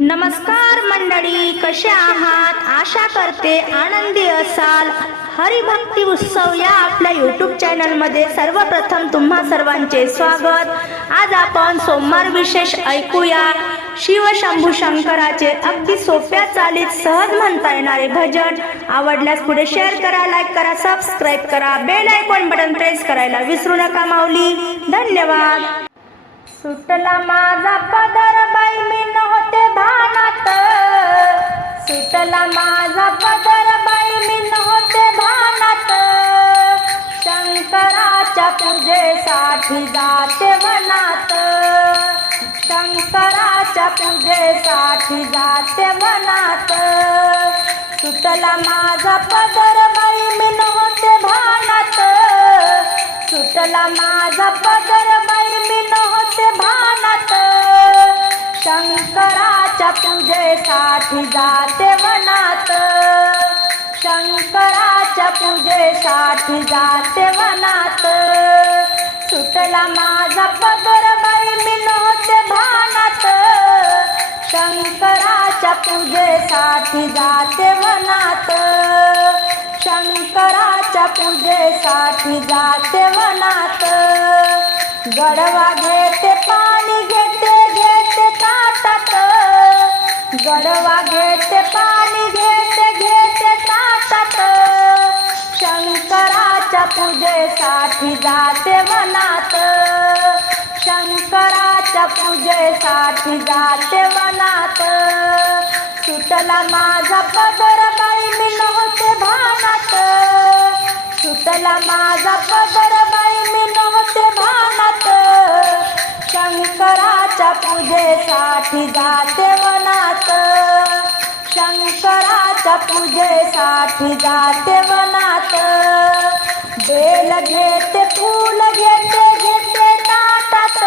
नमस्कार मंडळी, कसे आहात? आशा करते आनंदी असाल. हरिभक्ती उत्सव या आपल्या यूट्यूब चॅनलमध्ये सर्वप्रथम तुम्हा सर्वांचे स्वागत. आज आपण सोमवार विशेष ऐकूया. शिवशंभू शंकराचे अगदी सोप्या चालीत सहज म्हणता येणारे भजन. आवडल्यास पुढे शेअर करा, लाईक करा, सबस्क्राईब करा, बेल आयकॉन बटन प्रेस करायला विसरू नका माऊली. धन्यवाद. सुटला माझा पदर बाई मी नव्हते भानात. सुटला माझा पदर बाई मी नव्हते भानात. शंकराच्या पूजेसाठी जाते वनात. शंकराच्या पूजेसाठी जाते वनात. सुटला माझा पदर बाई मी नव्हते भानात. सुटला माझा पदर बाई मी नव्हते भानात. शंकराच्या पूजेसाठी जाते वनात. शंकराच्या पूजेसाठी जाते वनात. सुटला माझा पदर बाई मी नव्हते भानात. शंकराच्या पूजेसाठी जाते वनात. शंकराच्या पूजेसाठी जाते वनात. गडवा घेते पाणी घेते घेते ताटात. गडवा घेते पाणी घेते घेते ताटात. शंकराच्या पूजेसाठी जाते वनात. शंकराच्या पूजेसाठी जाते वनात. सुटला माझा पदर बाई मी नव्हते भानात. सुटला माझा पदर बाई मी नव्हते भानात. शंकराच्या पूजेसाठी जाते वनात. शंकराच्या पूजेसाठी जाते वनात. बेल घेते फूल घेते घेते ताटात.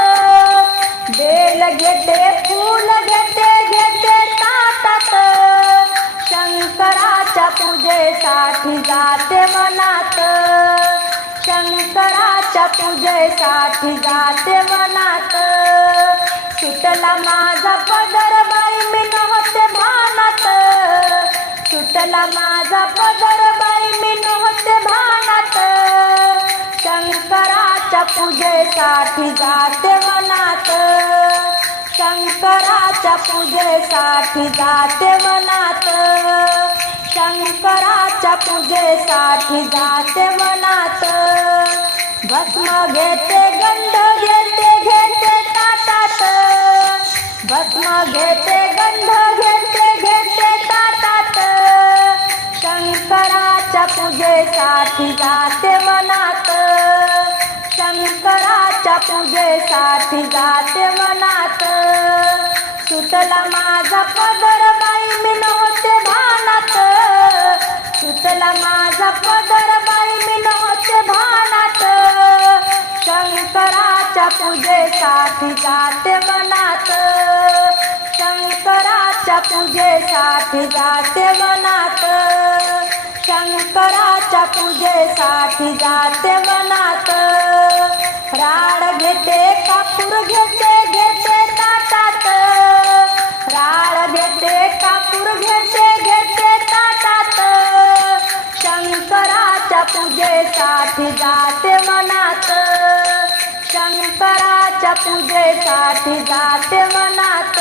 बेल घेते फूल घेते घेते ताटात. शंकराच्या पूजेसाठी जाते वनात. शंकराच्या पूजेसाठी जाते वनात. सुटला माझा पदर बाई मी नव्हते भानात. सुटला माझा पदर बाई मी नव्हते भानात. शंकराच्या पूजेसाठी जाते वनात. शंकराच्या पूजेसाठी जाते वनात. शंकराच्या पूजेसाठी जाते वनात. भस्म घेते गंध घेते घेते ताटात. भस्म घेते गंध घेते घेते ताटात. शंकराच्या पूजेसाठी जाते वनात. शंकराच्या पूजेसाठी जाते वनात. सुटला माझा पदर बाई मी नव्हते भानात. सुटला माझा पदर बाई मी नव्हते भानात. शंकराच्या पूजेसाठी जाते वनात. शंकराच्या पूजेसाठी जाते वनात. शंकराच्या पूजेसाठी जाते वनात. राड घेते कापूर घेते घेते ताटात. राड घेते कापूर घेते घेते ताटात. शंकराच्या पूजेसाठी जाते वनात. शंकराच्या पूजेसाठी जाते वनात.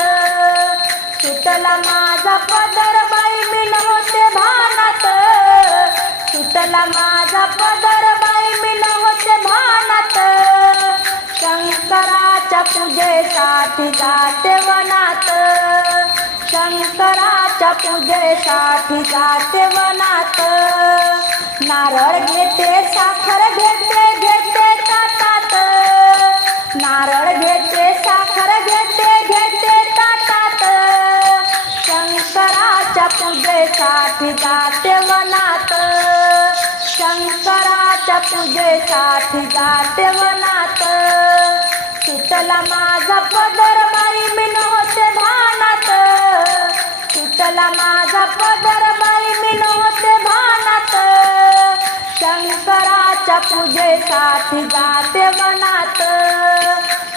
सुटला माझा पदर बाई मी नव्हते भानात. सुटला माझा पदर बाई मी नव्हते भानात. शंकराच्या पूजेसाठी जाते वनात. शंकराच्या पूजेसाठी जाते वनात. नारळ घेते साखर घेते घेते ताटात. नारळ घेते साखर घेते घेते ताटात. शंकराच्या पूजेसाठी जाते वनात. शंकराच्या पूजेसाठी जाते वनात. सुटला माझा पदर बाई मी नव्हते भानात. सुटला माझा पदर बाई मी नव्हते भानात. शंकराच्या पूजेसाठी जाते वनात.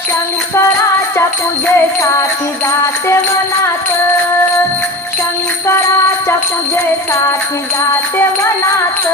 शंकराच्या पूजेसाठी जाते वनात. तुझे साथी जाते वनात